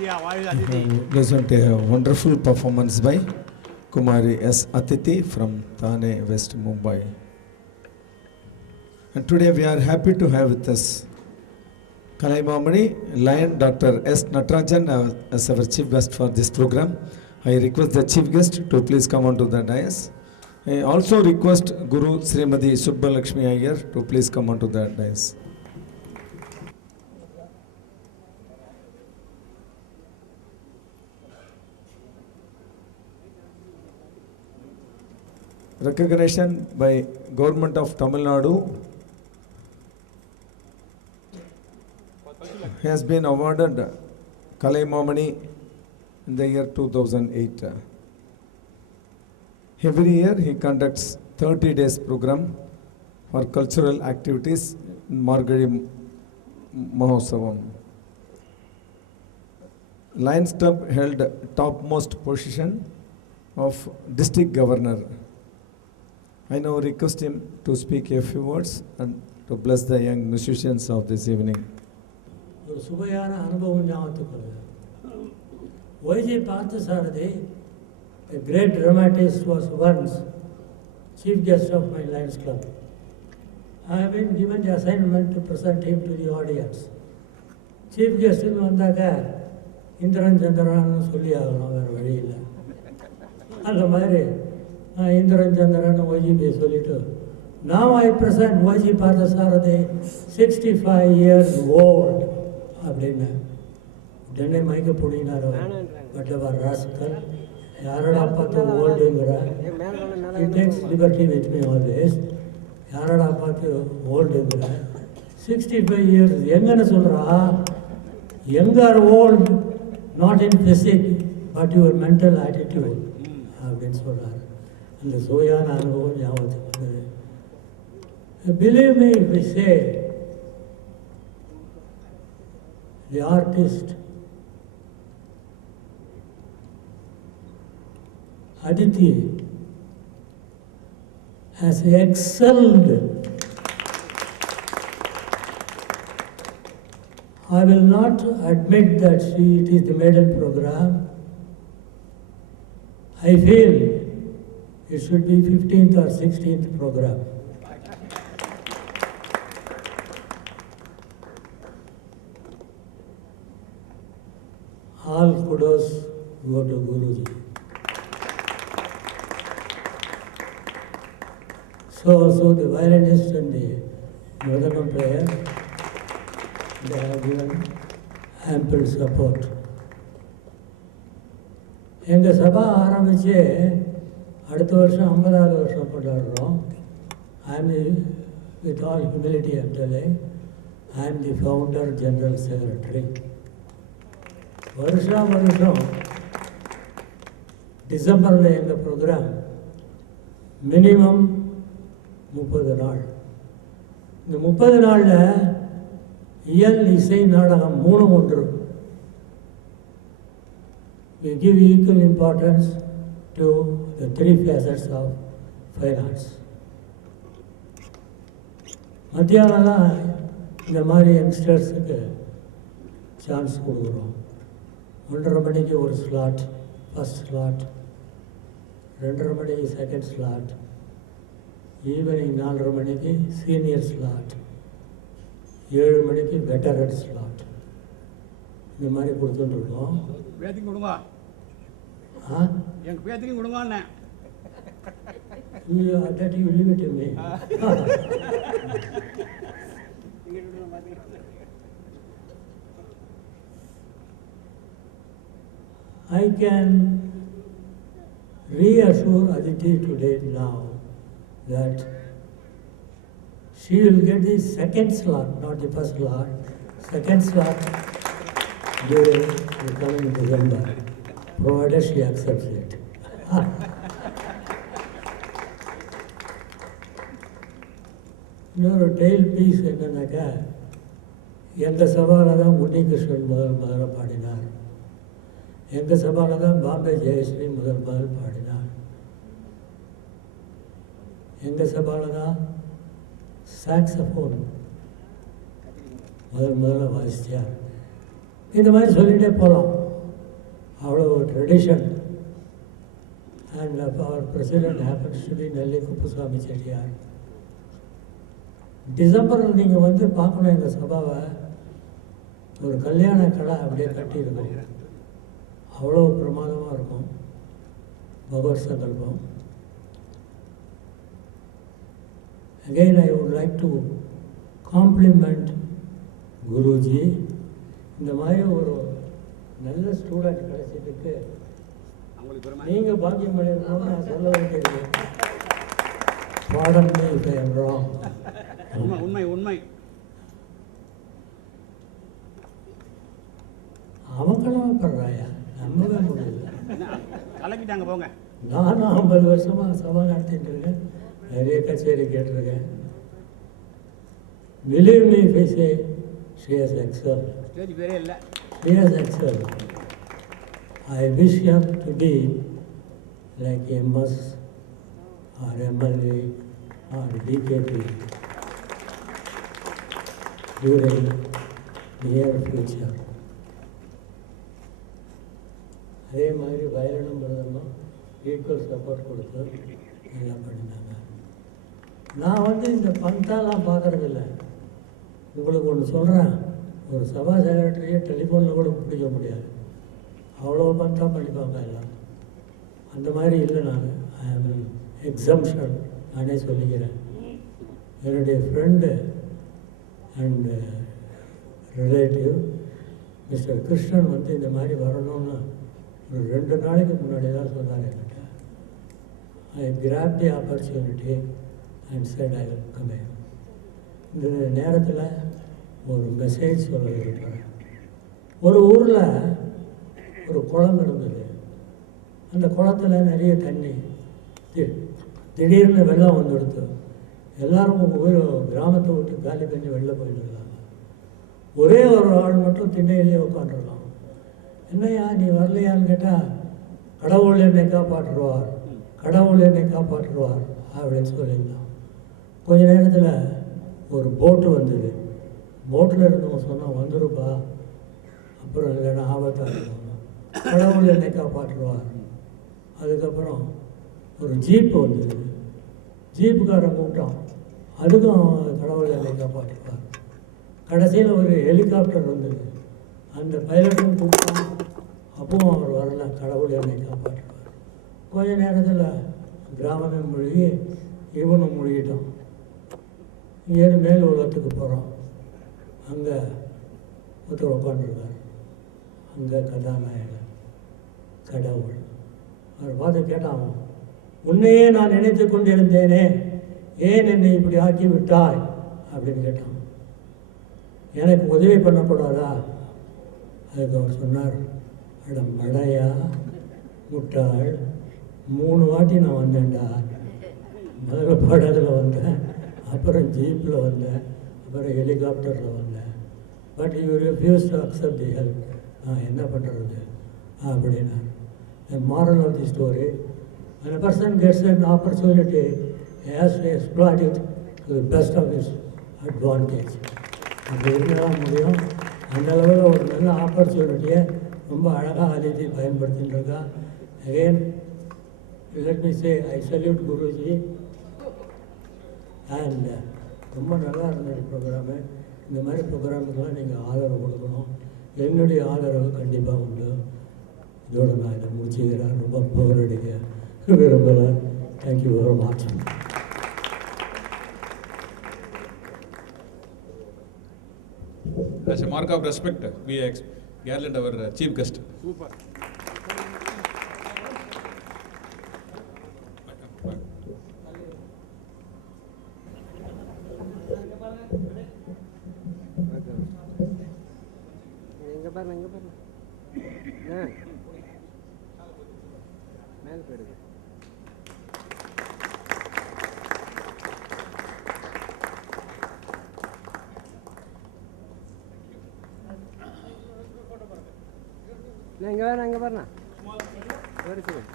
Listen to a wonderful performance by Kumari S. Atiti from Thane, West Mumbai. And today we are happy to have with us Kalaimamani, Lion Dr. S. Natarajan as our chief guest for this program. I request the chief guest to please come on to the dais. I also request Guru Srimati Subbalakshmi Iyer to please come on to the dais. Recognition by Government of Tamil Nadu has been awarded Kalaimamani in the year 2008. Every year he conducts 30 days program for cultural activities in Margari Mahotsavam. Lions Club held topmost position of district governor. I now request him to speak a few words and to bless the young musicians of this evening. ஒரு சுவையான அனுபவம் ஞாபகத்துக்கு YG Parthasarathy, a great dramatist, was once chief guest of my Lions Club. I have been given the assignment to present him to the audience. Chief guest வந்தாக்க Indiran சந்திரன்னு சொல்லி ஆகணும், வேறு வழி இல்லை. அந்த மாதிரி நான் இந்திரன் சந்திரன் YGP சொல்லிட்டு now I present YG Parthasarathy 65 years old அப்படின்னு உடனே மயக்க போடினாரோ பட் அவர் ராஸ்கல் யாரடா பார்த்து ஓல்டுங்கிற it takes liberty with me always யாரடா பார்த்து ஓல்டுங்கிற 65 இயர்ஸ் எங்கன்னு சொல்கிறா young or old not in physique but your mental attitude அப்படின்னு சொல்கிறார். அந்த சுவையான அனுபவம் ஞாபகத்துக்கு வந்தது. Believe me if we say the artist Aditi has excelled. I will not admit that it is the maiden program. I feel it should be 15th or 16th program. All kudos go to Guruji. So also the violinist and the Mridangam player, they have given ample support. எங்கள் சபா ஆரம்பித்து அடுத்த வருஷம் 50வது வருஷம் கொண்டாடுறோம். I am with all humility I am telling, I am the founder general secretary. வருஷம் டிசம்பரில் எங்கள் program minimum 30 நாள். இந்த 30 நாளில் இயல் இசை நாடகம் 3 ஒன்று. We give equal importance to the 3 facets of fine arts. மத்தியானம் தான் இந்த மாதிரி யங்ஸ்டர்ஸுக்கு சான்ஸ் கொடுக்குறோம். 1:30 மணிக்கு ஒரு ஸ்லாட், ஃபஸ்ட் ஸ்லாட், 2:30 மணிக்கு செகண்ட் ஸ்லாட், ஈவினிங் 4:30 மணிக்கு சீனியர் ஸ்லாட், 7 மணிக்கு வெட்டரன் ஸ்லாட். இந்த மாதிரி கொடுத்துட்டுருக்கோம். பேத்திங் கொடுங்க, எங்கள் bathing கொடுங்கண்ணே. That you leave it to me. I can reassure Aditi today now that she will get the second slot, not the first slot, second slot during the coming December, provided she accepts it. இன்னொரு tail piece என்னன்னாக்கா, எங்கள் சபாவில் தான் உன்னிகிருஷ்ணன் முதல்ல பாடினார், எங்கள் சபாவில் தான் பாம்பே ஜெயஸ்ரீ முதல் பாடினார், எங்கள் சபாவில் தான் சாக்ஸஃபோன் முதல்ல வாசித்தார். இந்த மாதிரி சொல்லிகிட்டே போகலாம். அவ்வளோ ட்ரெடிஷன். அண்ட் அவர் president happens to be Nelli Kuppusamy Chettiar. டிசம்பரில் நீங்கள் வந்து பார்க்கணும் இந்த சபாவை. ஒரு கல்யாண கடை அப்படியே கட்டியிருக்கோம். அவ்வளோ பிரமாதமாக இருக்கும். பகவத் சங்கல்பம். Again, I would like to compliment Guruji. இந்த மாதிரி ஒரு நல்ல ஸ்டூடெண்ட் கிடைச்சதுக்கு நீங்கள் பாக்கியம் பண்ணியிருக்கோம்னு நான் சொல்ல வேண்டியது. பாடம் என்றோம். உண்மை உண்மை. அவங்களும் படுறாயா, நம்பவே முடியல. கலக்கிட்டாங்க போங்க. நானும் 50 வருஷமாக சபா நடத்திட்டு இருக்கேன். நிறைய கச்சேரி கேட்டிருக்கேன். Believe me if I say she has excelled. Stage பேரே இல்லை. She has excelled. I wish her to be like MS or MLA or DKP during near future. அதே மாதிரி வயலினும் பிரதமும் ஈக்குவல் சப்போர்ட் கொடுத்து நல்லா பண்ணினாங்க. நான் வந்து இந்த பந்தாலாம் பார்க்குறதில்ல. உங்களுக்கு ஒன்று சொல்கிறேன், ஒரு சபா செக்ரட்டரியை டெலிஃபோனில் கூட பிடிக்க முடியாது. அவ்வளோ பந்தா படிப்பாங்க எல்லாம். அந்த மாதிரி இல்லை. நான் ஐ ஆம் எக்ஸம்ஷன் நானே சொல்லிக்கிறேன். என்னுடைய friend and relative mister Krishnan வந்து இந்த மாதிரி வரணும்னு ஒரு 2 நாளைக்கு முன்னாடி தான் சொன்னார் என்கிட்ட. I grab the opportunity and said I will come. இந்த நேரத்தில் ஒரு மெசேஜ் சொல்ல விரும்புகிறேன். ஒரு ஊரில் ஒரு குளம் இருந்தது. அந்த குளத்தில் நிறைய தண்ணி. திடீர்னு வெள்ளம் வந்துடுத்து. எல்லாரும் ஊர் கிராமத்தை விட்டு காலி பண்ணி வெளில போயிட்டுருக்காங்க. ஒரே ஒரு ஆள் மட்டும் திண்ணையிலே உட்காந்துருக்கான். என்னையா நீ வரலையான்னு கேட்டால், கடவுள் என்னை காப்பாற்றுவார், கடவுள் என்னை காப்பாற்றுவார் அப்படின்னு சொல்லியிருந்தான். கொஞ்ச நேரத்தில் ஒரு போட்டு வந்தது. போட்டில் இருந்தவங்க சொன்னால் வந்துருப்பா, அப்புறம் இல்லைன்னா ஆபத்தாக இருக்கும், கடவுள் என்னை காப்பாற்றுவார். அதுக்கப்புறம் ஒரு ஜீப்பு வந்தது. ஜீப்புக்காரன் கூப்பிட்டான், அதுக்கும் கடவுள் என்னை காப்பாற்றுவார். கடைசியில் ஒரு ஹெலிகாப்டர் வந்தது. அந்த பைலட்டும் கூப்பிட்டான், அப்பவும் அவர் வரல, கடவுள் என்னை காப்பாற்றுவார். கொஞ்ச நேரத்தில் கிராமமே மூழ்கி இவனும் மூழ்கிட்டான். இங்கேருந்து மேல் உலகத்துக்கு போகிறோம். அங்கே ஒருத்தர் உட்காந்துருக்கார். அங்கே கதாநாயகன் கடவுள். அவர் பார்த்து கேட்டான், உன்னையே நான் நினைத்து கொண்டிருந்தேனே, ஏன் என்னை இப்படி ஆக்கி விட்டாய் அப்படின்னு கேட்டான். எனக்கு உதவி பண்ணக்கூடாதா? அதுக்கு அவர் சொன்னார், மேடம் மழையா முட்டாள், 3 வாட்டி நான் வந்தேன்டா. முதல்ல படகுல வந்தேன், அப்புறம் ஜீப்பில் வந்தேன், அப்புறம் ஹெலிகாப்டரில் வந்தேன். But you refuse to accept the help. நான் என்ன பண்ணுறது அப்படின்னார். The moral of the story, when a person gets an opportunity, he has to exploit it to the best of his advantage. அப்படி இருந்தால் முடியும். அந்த அளவில் ஒரு நல்ல ஆப்பர்ச்சுனிட்டியை ரொம்ப அழகாக அதித்தி பயன்படுத்தின்னு இருக்கா. Again let me say I salute Guruji. And ரொம்ப நல்லா இருந்தது ப்ரோக்ராமு. இந்த மாதிரி ப்ரோக்ராமுக்கெல்லாம் நீங்கள் ஆதரவு கொடுக்கணும். என்னுடைய ஆதரவு கண்டிப்பாக உண்டு. இதோடு நான் இதை முடிச்சுக்கிறேன். ரொம்ப போரடிக்க விரும்பலை. Thank you very much. As a mark of respect, we garland our chief guest. Super. எங்க பாருங்க மேல போயிடுது. அங்கே பாருண்ணா. Very good.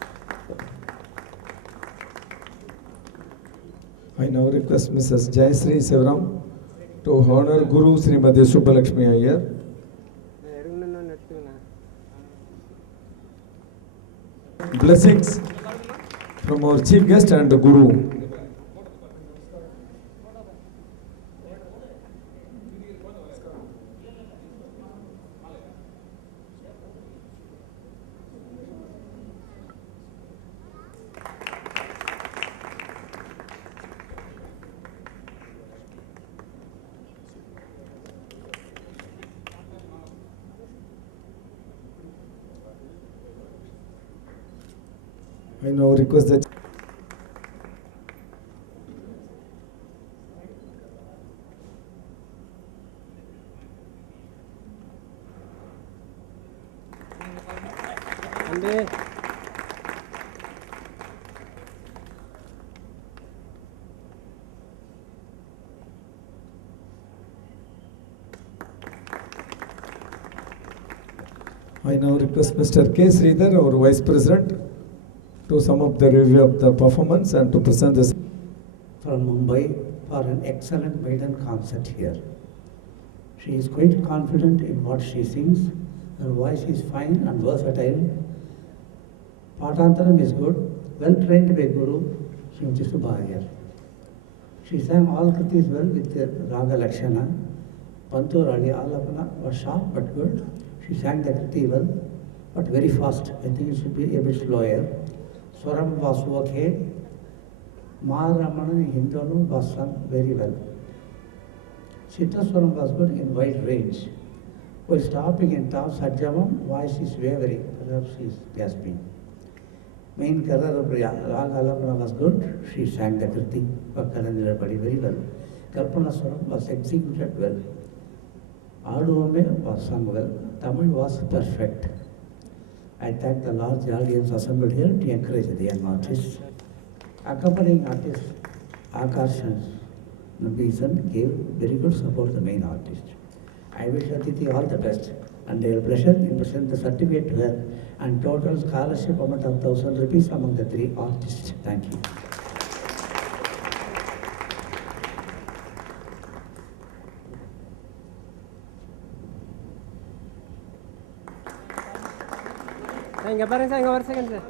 I now request Mrs. Jayasri Sevaram to honor Guru Srimati Subbulakshmi Iyer. எடுக்கணும்னு எடுத்துக்கண்ணா. blessings from our chief guest and Guru. I now request that வந்து I now request Mr. K. Sridhar, our Vice President, to sum up the review of the performance and to present this. From Mumbai for an excellent maiden concert here. She is quite confident in what she sings. Her voice is fine and versatile. Patantaram is good, well trained by Guru Srimati Subhayar. She sang all kritis well with the Raga Lakshana. Pantur Ali Alapana was sharp but good. She sang the kriti well, but very fast. I think it should be a bit slower. Swaram was okay. Maharaman in Hindonu was sung very well. Chitta Swaram was good in wide range. While stopping in top Sajjamam, voice is wavering, perhaps she is gasping. Main Karar of Raga Alapana was good. She sang the kriti, Vakkaranjirapadi very well. Kalpana Swaram was executed well. Aduvame was sung well. Tamil was perfect. I thank the large audience assembled here to encourage the young artists. Accompanying artist Akarshan Nabizan gave very good support to the main artist. I wish Aditi all the best and their pleasure in presenting the certificate to her and total scholarship amount of 1,000 rupees among the three artists. Thank you. இங்கே பாருங்க sir, இங்கே ஒரு second sir.